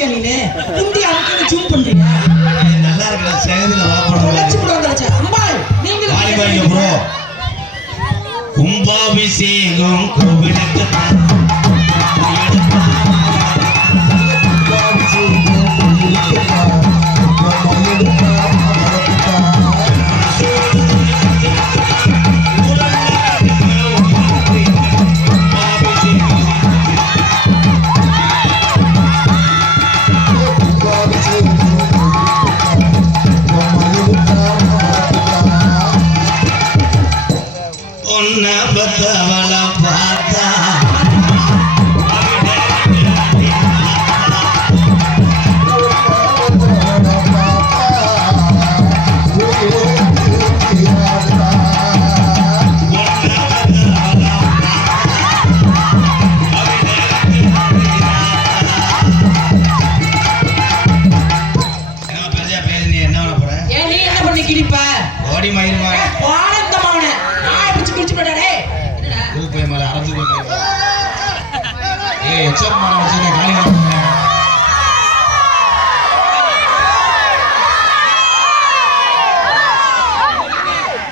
எந்திரிச்சியா நீனு குண்டி அமுக்க ஜூம் பண்றியா ஏய், நல்லா இருக்கிற சேகதில வாப்படம் வந்துருச்சு அம்பாள் நீங்க வாங்க ப்ரோ கும்பாபிஷேகம் கோவிலுக்கு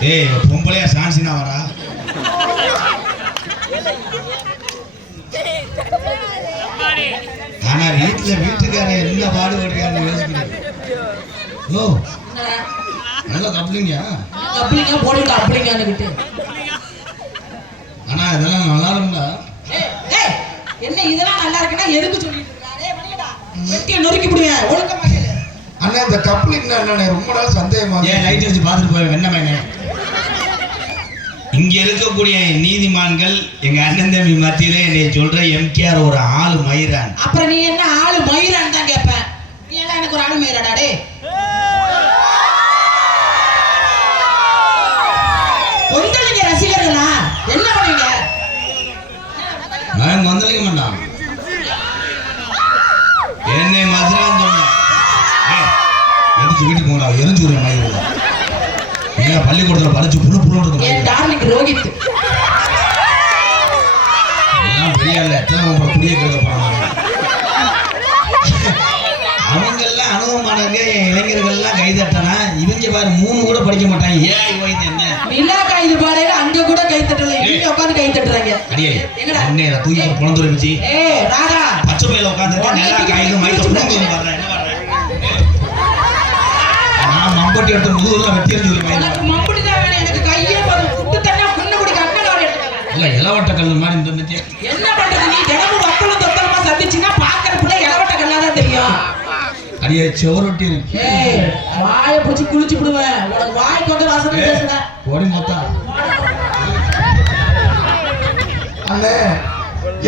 ஏய் பொம்பளையா சான்சினா வரா? ஆனா வீட்டுல வீட்டுக்காரன் என்ன யோசிக்கிறேன். ஓ நல்லா கப்பலிங்க அப்படிங்க போடுங்க அப்படிங்கன்னுகிட்டு ஆனா இதெல்லாம் நல்லா இருக்கும்டா. என்ன இதெல்லாம் நல்லா இருக்குன்னா எதுக்கு சொல்லிட்டு இருக்கா? டேய், வெளியடா. வெட்டியை நொறுக்கி விடுவேன் ஒழுக்கமா கேளு. அண்ணா இந்த கப்ளிங் என்னண்ணே? ரொம்ப நாள் சந்தேகமா ஏன் லைட் வச்சு பார்த்துட்டு போய் என்ன மேனே இங்க இருக்கக்கூடிய நீதிமான்கள் எங்க அண்ணன் தம்பி மத்தியில என்னை சொல்ற எம்கேஆர் ஒரு ஆளு மயிரான். அப்புறம் நீ என்ன ஆளு மயிரான் தான் கேட்ப நீ எல்லாம் எனக்கு ஒரு ஆளு மயிராடா டே கொந்தளிங்க ரசிகர்களா என்ன பண்ணுவீங்க நான் வந்தளிக்க மாட்டான் என்னை மதுரான்னு சொன்னேன் ஏய், எந்திரிச்சு வீட்டுக்கு போடா எரிஞ்சு விடுற மயிர் ஏன் பள்ளிக்கூடத்துல படிச்சு புழு புழு என் இருக்கு டார்லிங் ரோஹித் நான் பெரிய ஆள் எத்தனை உங்களை குடிய கேட்க போறாங்க அவங்க எல்லாம் அனுபவமானவங்க என் இளைஞர்கள் எல்லாம் கைதட்டனா இவங்க பாரு மூணு கூட படிக்க மாட்டாங்க. ஏன் ஓய்ந்து என்ன நிலா கைது பாரு. அங்க கூட கை தட்டல. இங்க உட்காந்து கை தட்டுறாங்க. அடியே எங்கடா? அண்ணே தூக்கி புலந்துரை வச்சு. ஏய் ராதா. பச்சை பையில உட்காந்துட்டு நேரா காய்க்கு மைக்க வர்றேன். என்ன வர்றேன் நான் மம்பட்டி எடுத்து முதுகுல வெட்டி எறிஞ்சு மயில எனக்கு மம்புடி தான் வேணும். எனக்கு கையே போதும். புட்டு தண்ணா குண்டு குடி கண்ணன் வர எடுத்துக்கலாம் இல்ல இளவட்ட கல் மாதிரி என்ன அடியே செவரொட்டி இருக்கு. வாயை பிடிச்சி குளிச்சு விடுவேன் உனக்கு வாய்க்கு வந்து வாசனை பேசுன ஓடி மொத்தா அண்ணே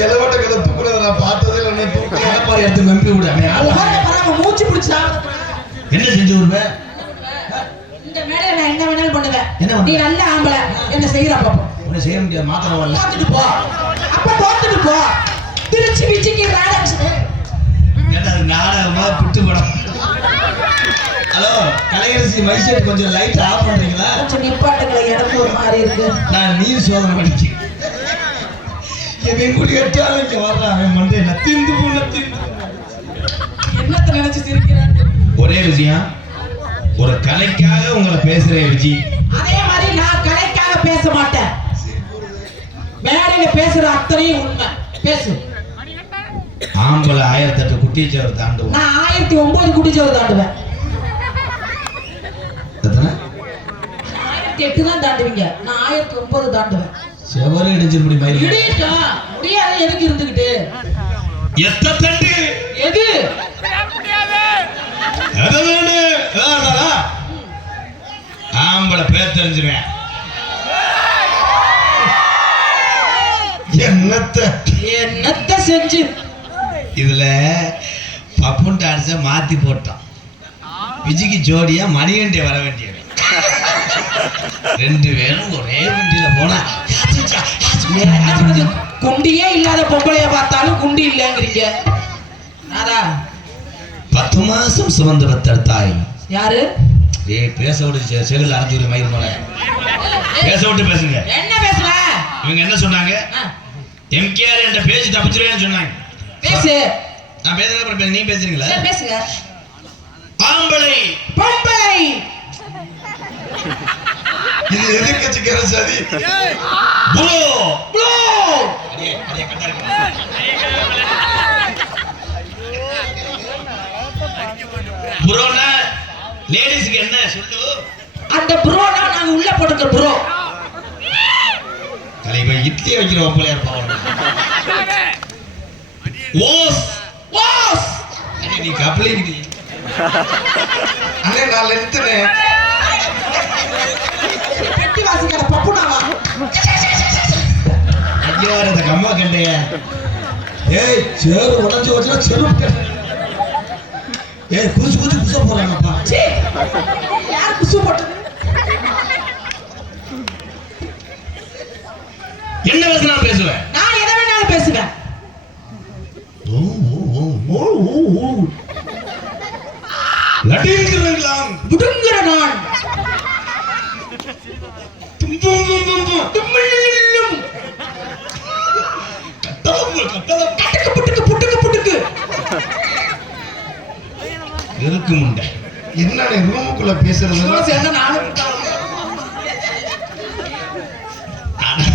இளவட்ட கதை தூக்குறத நான் பார்த்ததே இல்லை அண்ணே தூக்கல கேப்பாரி எடுத்து விடு. அவன்? பராம மூச்சு பிடிச்சா. என்ன செஞ்சு விடுவேன் இந்த மேடையில நான் என்ன வேணாலும் பண்ணுவேன். என்ன பண்ணுவ? நீ நல்ல ஆம்பளை என்ன செய்யற பாப்போம் செய்ய முடியாது மாத்திரம் வரல. தோத்துட்டு போ. அப்ப தோத்துட்டு போ. திருச்சி விச்சிக்கு ராடா ஏன்னா அது நாடகமா? பிட்டு படம். ஹலோ கலையரசி மைசூர் கொஞ்சம் லைட் ஆஃப் பண்றீங்களா? கொஞ்சம் நிப்பாட்டுகளை இடம் ஒரு மாதிரி இருக்கு. நான் நீர் சோதனை பண்ணிச்சு என் கூடி எட்டாலும் இங்க வர்றான். அவன் மண்டே நத்திந்து போ நத்திந்து என்னத்தை நினைச்சு சிரிக்கிறான்? ஒரே விஷயம் ஒரு கலைக்காக உங்களை பேசுறேன் விஜி. அதே மாதிரி நான் கலைக்காக பேச மாட்டேன். மேடையில பேசுற அத்தனையும் உண்மை. பேசு. ஆம்பளை ஆயிரத்தி எட்டு குட்டிச்சவர் தாண்டுவோம். நான் ஆயிரத்தி ஒன்பது குடிச்சவர் தாண்டுவேன். எத்தனை? ஆயிரத்தி எட்டு தான் தாண்டுவீங்க. நான் ஆயிரத்தி ஒன்பது தாண்டுவேன். செவரு இடிச்சிருப்படி மயில் இடியட்டும் முடியாத எதுக்கு இருந்துகிட்டு. எத்த தண்டு எது? ஆம்பளை பேர் தெரிஞ்சுவேன் என்னத்த? என்னத்த செஞ்சு? இதுல பப்புன் டான்ஸை மாத்தி போட்டோம் விஜிக்கு ஜோடியா மணிகண்டி வர வேண்டியவன். ரெண்டு பேரும் ஒரே வண்டியில போனா என்ன பண்ணுது? குண்டியே இல்லாத பொம்பளைய பார்த்தாலும் குண்டி இல்லைங்கிறீங்க. பத்து மாசம் சுமந்து பெற்ற தாய். யாரு? ஏய் பேச விட்டு செ- செல்லுல அரைஞ்சு மயிர் போல பேச விட்டு பேசுங்க. என்ன பேசுற? இவங்க என்ன சொன்னாங்க? எம்கேஆர் என்ற பேச்சு தப்பிச்சிருவேன்னு சொன்னாங்க. பேசு. நான் பேசுறது அப்புறம் நீ பேசுறீங்களா? பேசுங்க. ஆம்பளை பொம்பளை இது எதிர்கட்சிக்கார சதி ப்ளூ. இருக்கு. புரோனா லேடிஸ்க்கு என்ன சொல்லு? அந்த ப்ரோனா நாங்க உள்ள போட்டுக்கிற ப்ரோ. கலை இவன் இட்லி வைக்கிற ஒப்பலையா இருப்பான் ஓஸ் வாஸ் நீ இருக்கு அண்ணே பெட்டி பப்புனாவா ஐயோ அந்த கம்மா கண்டைய ஏய் சேரு உடஞ்சு வச்சா செருப்பு ஏய் குதிச்சு குச போறாங்கப்பா சீ யார் குசு போட்டது என்ன பேசினா பேசுவேன் நான் எதை வேணாலும் பேசுவேன் லட்டின்கிறாங்களாம் புடுங்குற நான் இருக்கு முண்டை? என்னண்ணே ரூமுக்குள்ள பேசுறது?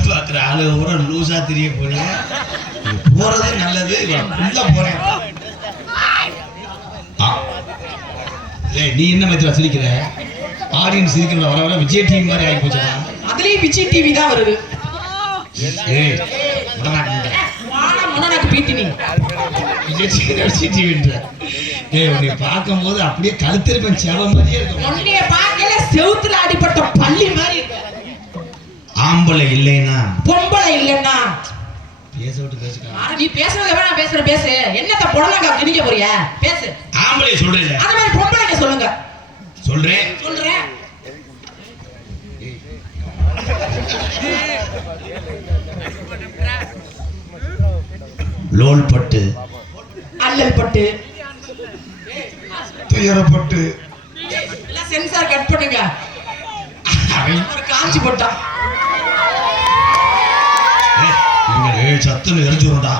பாக்குற ஆளு கூட லூசா தெரிய போறீங்க. போறது நல்லது. உள்ள போறேன். நீ என்ன மத்தில சிரிக்கிற? ஆடியன்ஸ் சிரிக்கிற வர வர விஜய் டீம் மாதிரி ஆகி போச்சா அதுலயும் விஜய் டிவி தான் வருது. ஏய் முன்னாடி பீட்டி நீ விஜய் ஏய் உன்னை பார்க்கும்போது அப்படியே கழுத்திருப்பேன் செவ மாதிரியே இருக்கும். உன்னைய பார்க்கல செவுத்துல அடிப்பட்ட பள்ளி மாதிரி ஆம்பளை இல்லைன்னா பொம்பளை இல்லன்னா பேச விட்டு பேசுக்கலாம் ஆனா நீ பேசுறத வேணா பேசுற பேசு. என்னத்த புடலங்கா திணிக்க போறிய? பேசு. ஆம்பளை சொல்றேன். அந்த மாதிரி பொம்பளைங்க சொல்லுங்க. சொல்றேன். சொல்றேன். லோல் பட்டு. அல்லல் பட்டு. துயரப்பட்டு சென்சார் கட் பண்ணுங்க. காஞ்சி போட்டான் ஏய், சத்துன்னு எரிஞ்சுரும்டா.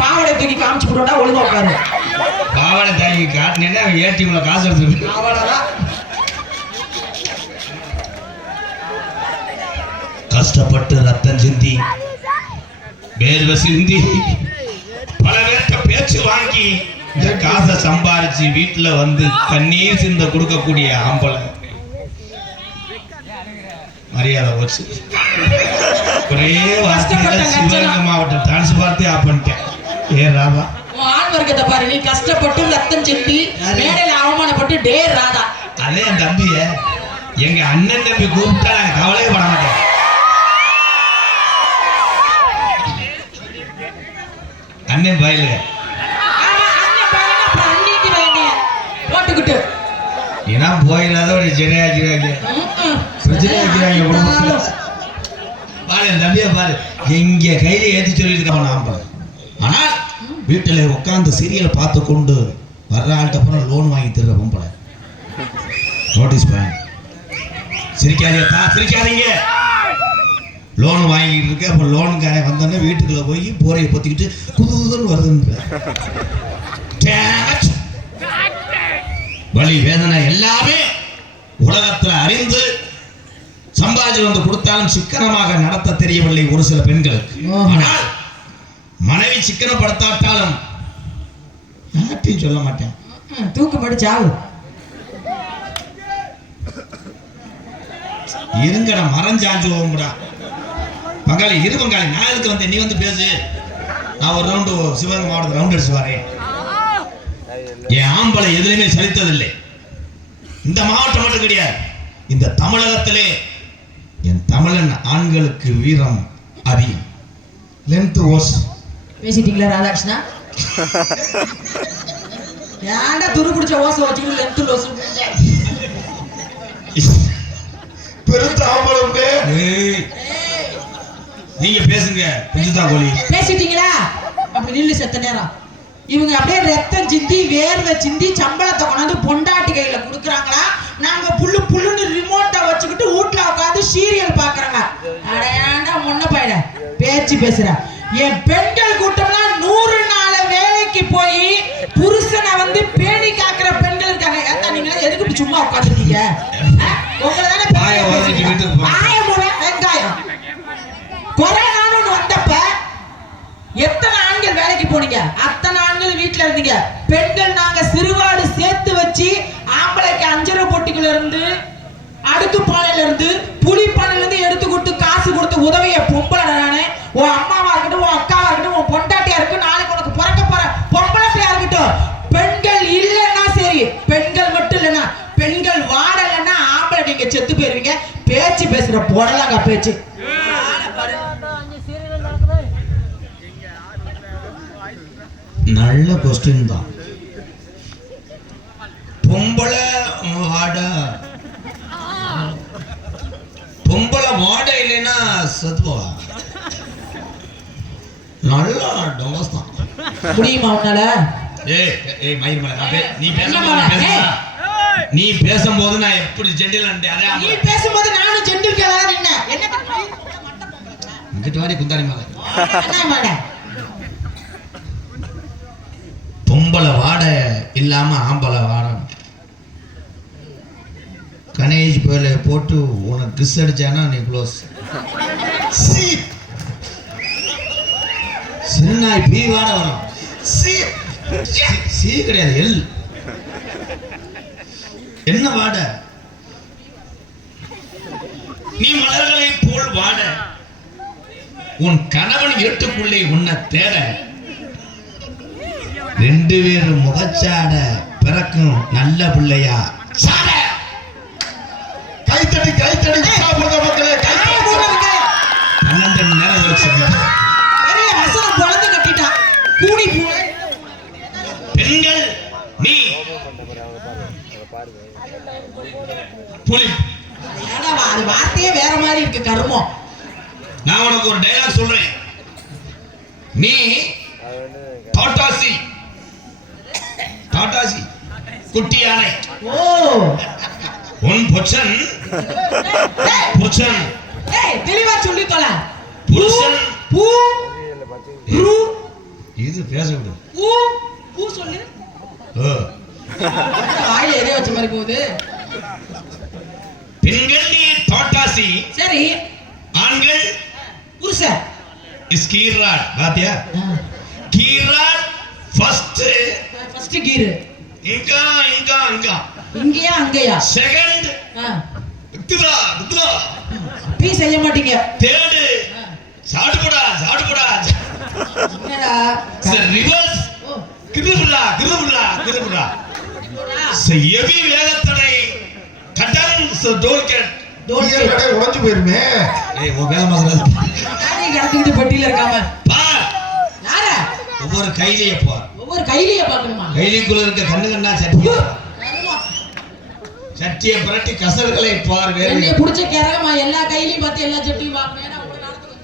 பாவடை தூக்கி காமிச்சு போட்டா ஒழுங்கா உட்காரு. பாவாடை தாங்கி காசு கஷ்டப்பட்டு ரத்தம் சிந்தி வேர்வை சிந்தி பல பேர்த்த பேச்சு வாங்கி இந்த காசை சம்பாரிச்சு வீட்டுல வந்து கண்ணீர் சிந்த கொடுக்கக்கூடிய ஆம்பளை. மரியாதை போச்சு. ஒரே வார்த்தையில சிவகங்கை மாவட்டம் டிரான்ஸ்பார்த்தே ஆஃப் பண்ணிட்டேன். ஏ ராதா. ஆண் வர்க்கத்தை பாரு நீ கஷ்டப்பட்டு ரத்தம் சிந்தி? மேடையில அவமானப்பட்டு டே ராதா. அதே என் தம்பிய எங்க அண்ணன் தம்பி கூப்பிட்டா நான் கவலையே பட மாட்டேன். அண்ணன் பாயில ஏன்னா போயிடாத ஒரு ஜெனையாக்கிறாங்க ம்ம். பிரச்சனை வைக்கிறாங்க குடும்பத்துல பாரு என் பாரு எங்க கையில ஏத்தி சொல்லிட்டு அவன் ஆனால் வீட்டில் உட்காந்து சீரியலை பார்த்து கொண்டு வர்ற ஆள்கிட்ட அப்புறம் லோன் வாங்கி தருற பொம்பளை நோட்டீஸ் பண்ண சிரிக்காதீங்க தா சிரிக்காதீங்க லோன் வாங்கிட்டு இருக்க அப்போ லோனுக்காரன் வந்தோடனே வீட்டுக்குள்ளே போய் போரையை பொத்திக்கிட்டு குது வருதுன்ற வழி வேதனை எல்லாமே உலகத்தில் அறிந்து சம்பாதிச்சு வந்து கொடுத்தாலும் சிக்கனமாக நடத்த தெரியவில்லை ஒரு சில பெண்களுக்கு ஆனால் மனைவி சிக்கனப்படுத்தாட்டாலும் யார்ட்டையும் சொல்ல மாட்டேன். ம்ம். தூக்கு மடிச்சு ஆகு. இருங்கடா மறைஞ்சாஞ்சு ஓம்புடா பங்காளி இரு பங்காளி நான் எதுக்கு வந்தேன்? நீ வந்து பேசு. நான் ஒரு ரவுண்டு சிவகங்கை மாவட்டத்தில் ரவுண்ட் அடிச்சு வரேன். என் ஆம்பளை எதுலையுமே சலித்ததில்லை. இந்த மாவட்டம் மட்டும் கிடையாது. இந்த தமிழகத்திலே தமிழன் ஆண்களுக்கு வீரம் அதிகம் லென்த் ஓஸ் பேசிட்டீங்களா ராதாகிருஷ்ணா? ஏன்டா துரு பிடிச்ச ஓசை வச்சுக்கிட்டு லென்த்து லோசு பெருத்த நீங்க பேசுங்க. குஞ்சுதா கோழி பேசிட்டீங்களா? அப்படி நில்லு செத்த நேரம். இவங்க அப்படியே ரத்தம் சிந்தி வேர்வை சிந்தி சம்பளத்தை கொண்டாந்து பொண்டாட்டி கையில கொடுக்குறாங்களா? நாங்க புல்லு புல்லுன்னு ரிமோட்டை வச்சுக்கிட்டு வீட்ல உட்காந்து சீரியல் பாக்குறாங்க. அட ஏன்டா முன்ன பையன பேச்சு பேசுற. என் பெண்கள் கூட்டம்லாம் நூறு நாள் வேலைக்கு போய் புருஷனை வந்து பேணி காக்குற பெண்கள் இருக்காங்க. ஏத்தா நீங்க எதுக்கு சும்மா உட்காந்துருக்கீங்க உங்களை தானே வெங்காயம். கொரோனான்னு வந்தப்ப எத்தனை ஆண்கள் வேலைக்கு போனீங்க? அத்தனை ஆண்கள் வீட்ல இருந்தீங்க. பெண்கள் நாங்க சிறுவாடு சேர்த்து வச்சு ஆம்பளைக்கு அஞ்சரை பொட்டிக்குள்ள இருந்து அடுத்து பானையில இருந்து புளி பானையில இருந்து எடுத்து கொடுத்து காசு கொடுத்து உதவிய பொம்பளை நானே உன் அம்மாவா இருக்கட்டும் உன் அக்காவா இருக்கட்டும் உன் பொண்டாட்டியா இருக்கட்டும் நாளைக்கு உனக்கு பிறக்க போற பொம்பளை பிள்ளையா இருக்கட்டும். பெண்கள் இல்லைன்னா சரி பெண்கள் மட்டும் இல்லைன்னா பெண்கள் வாடலைன்னா ஆம்பளை நீங்க செத்து போயிருவீங்க. பேச்சு பேசுற போடலாங்க பேச்சு. நல்ல கொஸ்டின் தான். பொம்பளை வாட வாட இல்லைன்னா செத்துவா நல்லா டொமஸ் தான் முடியுமா உன்னால? ஏய் ஏய் மயிர் மலை நீ? பேசுமா? நீ பேசும்போது நான் எப்படி ஜெண்டில் நீ. பேசும்போது நானும் ஜெண்டில் கேளா நின்ன? இங்கிட்டு வாடி குந்தாணி மலை. பொம்பளை வாட இல்லாம ஆம்பளை வாடம் கணேஷ் போயில போட்டு உனக்கு கிஸ் அடிச்சானா நீ க்ளோஸ் சின்ன பீ வாட வரும். சீ. கிடையாது எல். என்ன வாட? நீ மலர்களை போல் வாட. உன் கணவன் இருட்டுக்குள்ளே உன்னை தேட. ரெண்டு பேரும் முகச்சாட பிறக்கும் நல்ல பிள்ளையா? சாட கைத்தடி கைத்தடி உற்சாகப்படுங்க மக்களே. பன்னெண்டு மணி நேரம் போய் பெண்கள் நீ. புலி. அது வார்த்தையே வேற மாதிரி இருக்கு கருமம். நான் உனக்கு ஒரு டைலாக் சொல்றேன். நீ டாட்டாசி டாட்டாசி குட்டி யானை ஓ. உன் ஏய், புருஷன். தெளிவா சொல்லி தொலை புருஷன் பூ ரூ. இது பேச விடு. பூ பூ சொல்லு. வாயில எதே வச்ச மாதிரி போகுது. பெண்கள் நீ தோட்டாசி. சரி. ஆண்கள் புருஷன் இஸ் கீராட் பாத்தியா? கீராட் ஃபர்ஸ்ட் ஃபர்ஸ்ட் கீர். இங்க இங்க இங்க. இங்கயா அங்கயா? செகண்ட் வித்துடா வித்துடா அப்பயும் செய்ய மாட்டீங்க. தேர்டு சாடுபடா சாடுபடா என்னடா? ரிவர்ஸ் கிருபுடா கிருபுடா போடா. எவி வேகத்தடை. கட்டன் டோல்கேட் டோல் ஈயர் கடை உடைஞ்சு போயிருமே. ஏய் உன் வேலை மாதிரி காரியம் கடத்திக்கிட்டு பெட்டியில இருக்காம? பார் யார? ஒவ்வொரு கையிலேயே பார் ஒவ்வொரு கையிலேயே பார்க்கணுமா? கைலிக்குள்ள இருக்க கண்ணு கண்ணா சட்டி. சட்டியை புரட்டி கசடுகளை பார் என்னைய புடிச்ச கிறகமா எல்லா கையிலயும் பார்த்து எல்லா செட்டியும் பார்ப்பேன்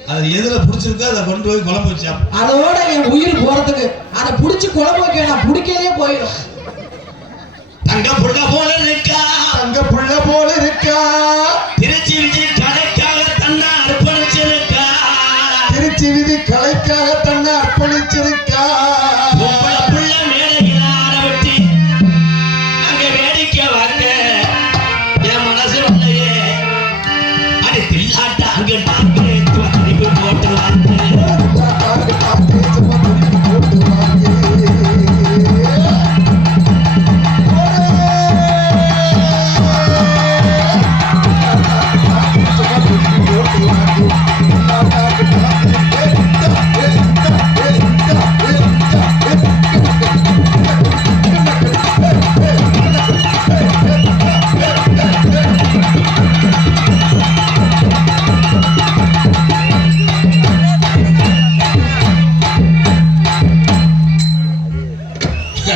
அது எதுல பிடிச்சிருக்கோ அதை கொண்டு போய் குழம்பு வச்சா அதோட என் உயிர் போறதுக்கு அதை புடிச்சு குழம்பு வைக்க நான் பிடிக்கலே போயிடும். தங்க புள்ள போல இருக்கா? தங்க புள்ள போல இருக்கா?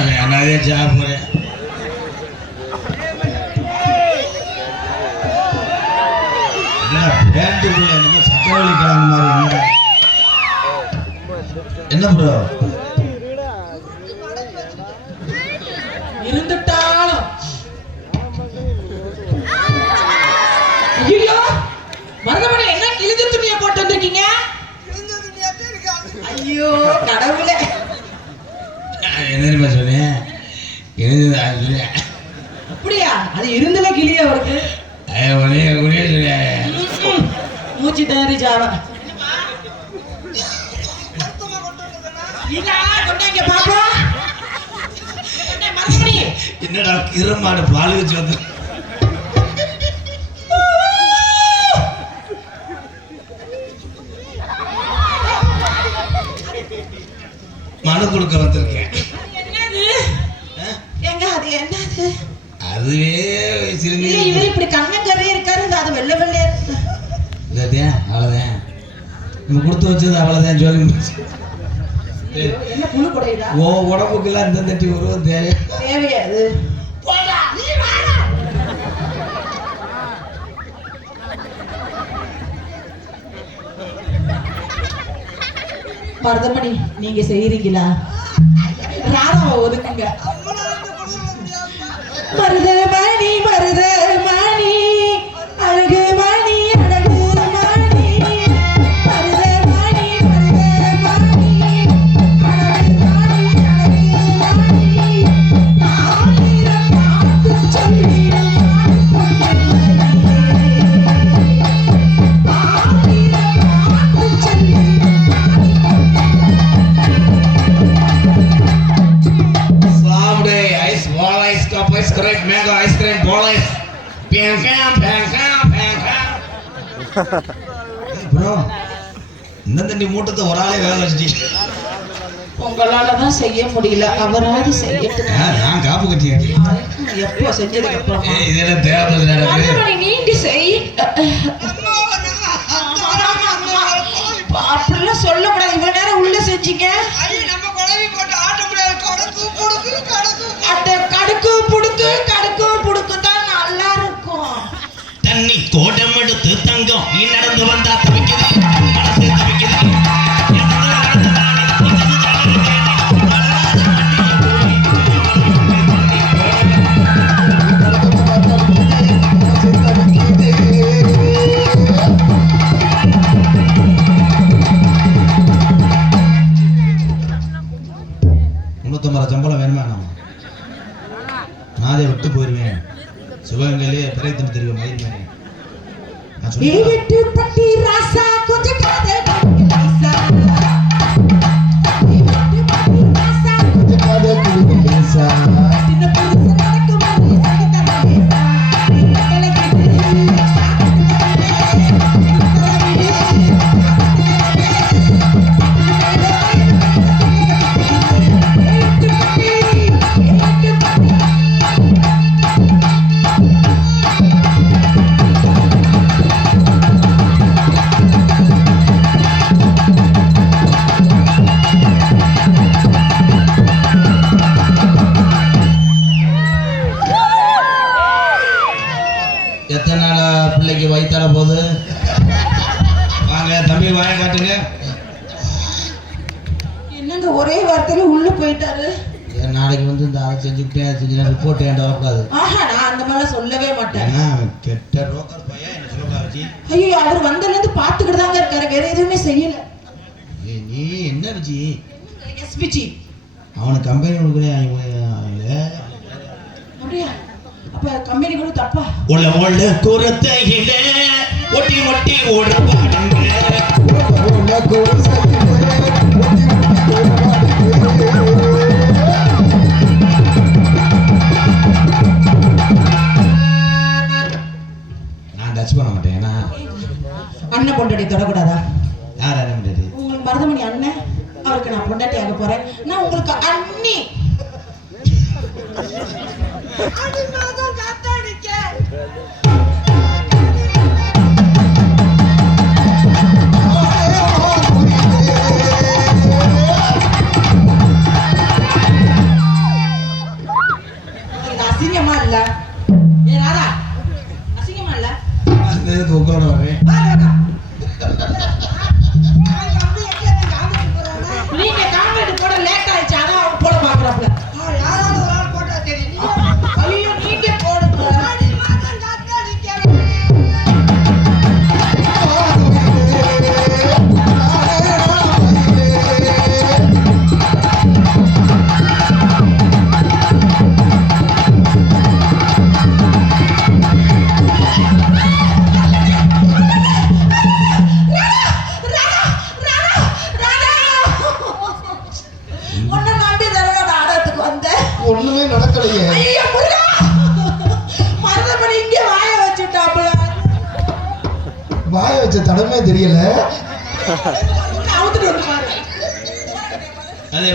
நான் சாப்பிடுறேன் என்னடா பேண்ட்டுக்குள்ள என்னமோ சக்கரவள்ளி கிழங்கு மாதிரி என்ன ப்ரோ என்னடா கிரமாடு பால் வச்சு வந்து மனு கொடுக்க வந்திருக்கேன் என்னது ஆ? எங்க அது என்னது அதுவே சிறுமி இல்ல இவர் இப்படி கண்ணங்கரையே இருக்காரு இந்த அது வெள்ளை வெள்ளையா இருக்கு இதாத்தியா அவ்வளோதான் நம்ம கொடுத்து வச்சது அவ்வளோதான் குடையுதா ஓ உடம்புக்கெல்லாம் இந்த தட்டி உருவம் தேவை தேவையா அது. மருதமணி நீங்க செய்யறீங்களா ராதாவை ஒதுக்குங்க. மருதமணி ப்ரோ இந்த தண்ணி மூட்டத்தை ஒரு ஆளே வேலை வச்சுட்டீங்க உங்களால தான் செய்ய முடியல. அவராவது செய்யட்டும் ஆ, நான் காப்பு கட்டி எப்போ செஞ்சதுக்கு அப்புறமா ஏய் இதெல்லாம் தேவைப்படுது எனக்கு மருதமணி நீங்க செய் அப்படிலாம் சொல்லக்கூடாது. இவ்வளவு நேரம் உள்ள செஞ்சீங்க. அந்த கடுக்கு புடுக்கு கடுக்கு புடுக்கு தான் நல்லா இருக்கும். தண்ணி எடுத்து தங்கம் நீ நடந்து வந்தா செஞ்சு ரிப்போர்ட் ஏன்டா வரக்கூடாது ஆஹா நான் அந்த மாதிரிலாம் சொல்லவே மாட்டேன். கெட்ட ரோக்கர் பையன் என்ன சொல்லக்கூடாது வச்சு ஐயோ அவர் வந்ததுல இருந்து பாத்துக்கிட்டு தாங்க இருக்காரு வேற எதுவுமே செய்யல. நீ என்ன வச்சு எஸ்பிச்சி அவனுக்கு கம்பெனி கொடுக்குறேன் அப்படியா? அப்ப கம்பெனி கூட தப்பா? உள்ள உள்ள குரத்தையில ஒட்டி ஒட்டி ஓட பாடுங்க நான் தொடக்கூடாதா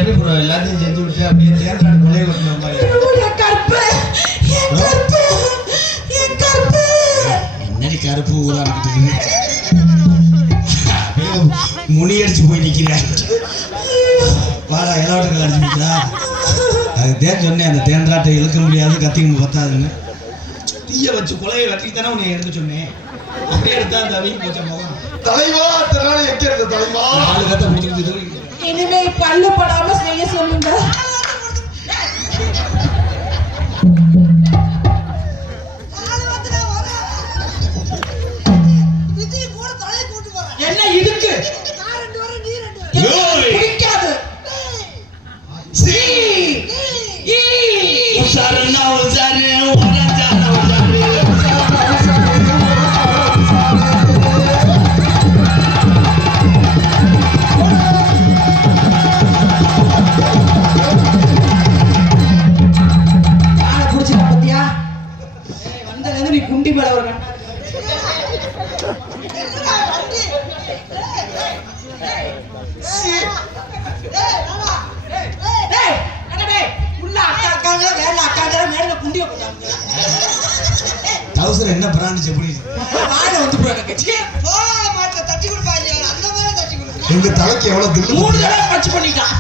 எப்படி ப்ரோ எல்லாத்தையும் செஞ்சு விட்டு அப்படியே கற்பு என் கற்பு என்னடி கருப்பு? ஊதான்னு முனி அடிச்சு போய் நிக்கிறேன். வாடா இலவட்டங்கள் அடிச்சு நிற்கிறா அது தேன் சொன்னேன் அந்த தேன்றாட்டை இழுக்க முடியாது கத்திக்கு பத்தாதுன்னு. தீய வச்சு கொலையை வெட்டி தானே உன்னை எடுக்க சொன்னேன். அப்படியே எடுத்தா அந்த அவிங்க போச்ச முகம். தலைவா திறனால எங்க இருந்த தலைவா? நாலு கத்தை முடிச்சுக்கிட்டு இனிமே பல்லு படாம செய்ய சொல்லுங்க. என்ன இதுக்கு இருந்து நீ குண்டி மேல ஒரு கண்ணா. டவுசர் என்ன பிராண்டு எப்படி வந்து எங்க தலைக்கு எவ்வளவு தில்லு மூணு. தடவை பட்ச் பண்ணிட்டான்.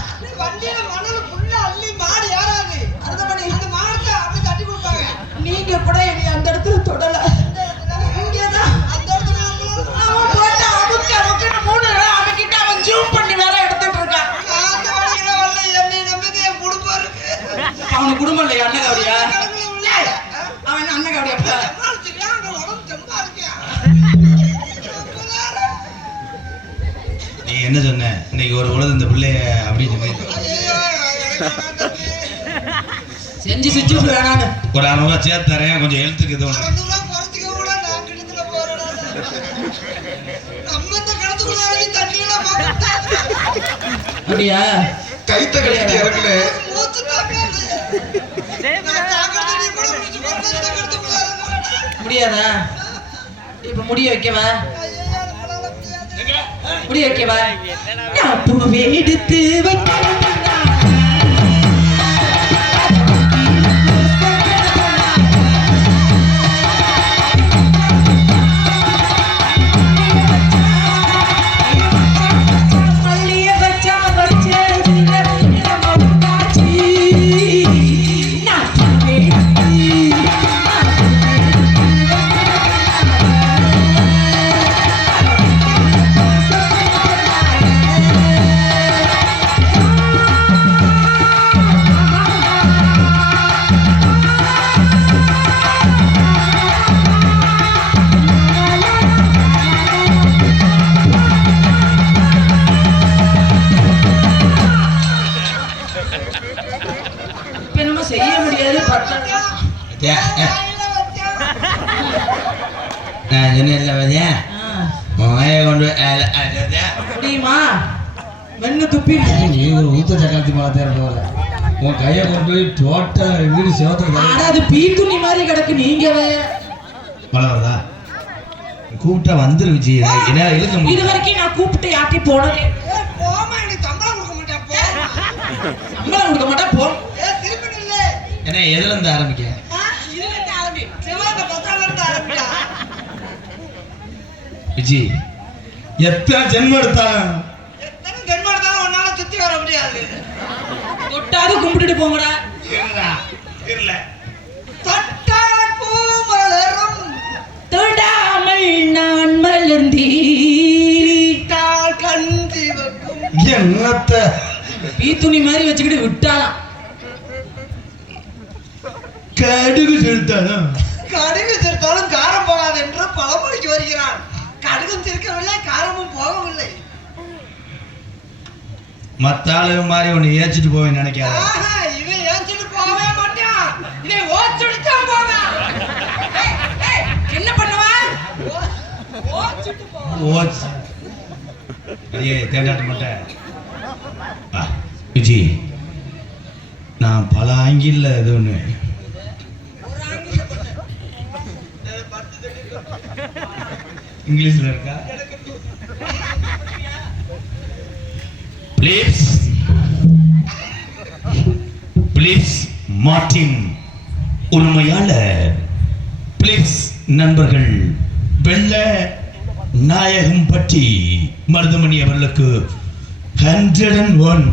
அப்படின்னு சொல்லி செஞ்சு வேணான்னு ஒரு அறுநூறுவா சேர்த்து தரேன் கொஞ்சம் எழுத்துக்கு இது அப்படியா? கைத்த கட்டிட்டு இறங்கல முடியாதா? இப்ப முடிய வைக்கவா? முடிய வைக்கவா? நான் பூவே எடுத்து வைக்கிறேன் ஊத்த சக்காத்தி மேலே தேர் போகல உன் கையை கொண்டு போய் டோட்டல் வீடு சிவத்துல ஆனா அது பீ துணி மாதிரி கிடக்கு நீங்க மழை வருதா? கூப்பிட்டா வந்துரு விஜய். என்ன இழுக்க இது வரைக்கும் நான் கூப்பிட்டு யாட்டி போனதே சம்பளம் கொடுக்க மாட்டா போ. ஏன்னா எதுல இருந்து ஆரம்பிக்க. விஜய் எத்தனை ஜென்மம் எடுத்தாலும் கும்பிட்டுட்டு போங்கடா. தொடாமல் நான் மலர்ந்தீ என்னத்த? பீ துணி மாதிரி வச்சுக்கிட்டு விட்டாலாம். கடுகு செலுத்தாலும் கடுகு திருத்தாலும் காரம் போகாது என்று பழமொழிக்கு வருகிறான் கடுகும் திருக்கவில்லை காரமும் போகவில்லை. மத்த ஆளு மாதிரி உன்னை ஏச்சிட்டு போவேன் நினைக்காத. இவன் ஏஞ்சிட்டு போகவே மாட்டான். இவன் ஓச்சுட்டு தான் போவான். ஏய், ஏய், என்ன பண்ணுவா ஓச்சுட்டு போ ஓச் அடியே தேண்டாட்ட மாட்டேன் வா, விஜி. நான் பல ஆங்கில இது ஒன்று இங்கிலீஷ்ல இருக்கா? ப்ளீஸ் ப்ளீஸ் மார்டின் உண்மையாளர் ப்ளீஸ் நண்பர்கள். வெள்ள நாயகம் பற்றி மருதமணி அவர்களுக்கு ஹண்ட்ரட் அண்ட் ஒன்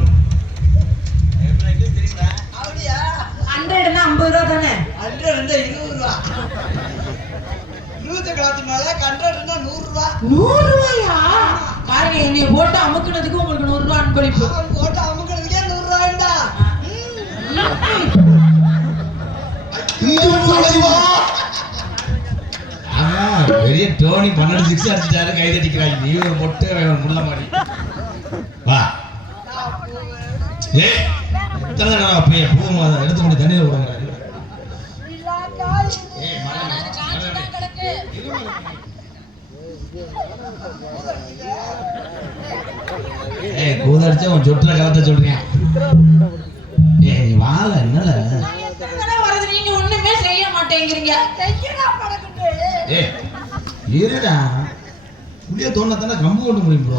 ஹண்ட்ரட்னா ஐம்பது ரூபா தானே? ஹண்ட்ரட் இருந்தா இருபது ரூபா. இருபத்தி கிளாத்து மேல ஹண்ட்ரட் இருந்தா நூறு ரூபா. நூறு ரூபாயா? பாருங்க என்னைய போட்டு அமுக்குனதுக்கு உங்களுக்கு நூறு ரூபா அன்பளிப்பு போட்டு அமுக்கிறதுக்கே நூறு ரூபாய்டா ஆமா பெரிய டோனி பன்னெண்டு சிக்ஸ் அடிச்சிட்டாரு கை தட்டிக்கிறாங்க நீ ஒரு மொட்டை முள்ள மாதிரி. வா. ஏ நேரம் அப்படியே பூ எடுத்து கொண்டு தண்ணியில் விடுங்க ஏய் கூதடிச்சா உன் சொட்டுற கலத்தை சொல்றேன். ஏய் வாழ என்னல எத்தனை வருது நீங்க ஒண்ணுமே செய்ய மாட்டேங்கிறீங்க? ஏய் இருடா. புளிய தோண தானே கம்பு கொண்டு முடியும் ப்ரோ.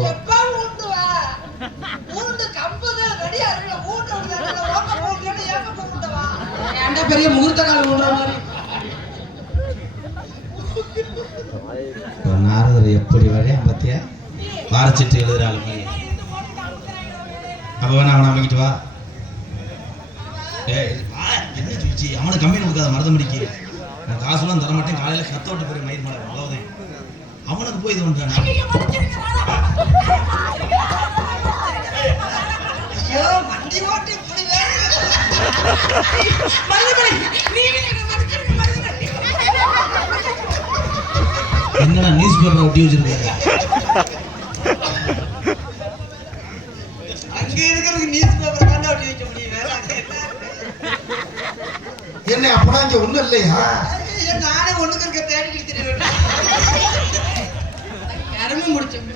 பெரிய முகூர்த்த காலம் விடுற மாதிரி நாரதர் எப்படி வரையா பத்தியா? வாரச்சிட்டு எழுதுற ஆளு மாதிரி அப்ப வேணா அவனை அமைக்கிட்டு வா ஏய் வா, என்ன சொல்லிச்சு அவனுக்கு கம்பெனி கொடுக்காத மருதம் முடிக்கு நான் காசுலாம் தர மாட்டேன் காலையில கத்த விட்டு போய் மயிர் மாலை அவ்வளவுதான் அவனுக்கு போய் இது வேறு என்னடா நியூஸ் பேப்பர் ஒட்டி வச்சிருக்காங்க நியூஸ் பேப்பர் தாண்டா வைக்க முடியும்? வேற என்ன அப்பனா இங்க ஒண்ணு இல்லையா நானே ஒண்ணுக்கு இருக்க தேடி எடுத்துட்டு கரும்பு முடிச்சேன்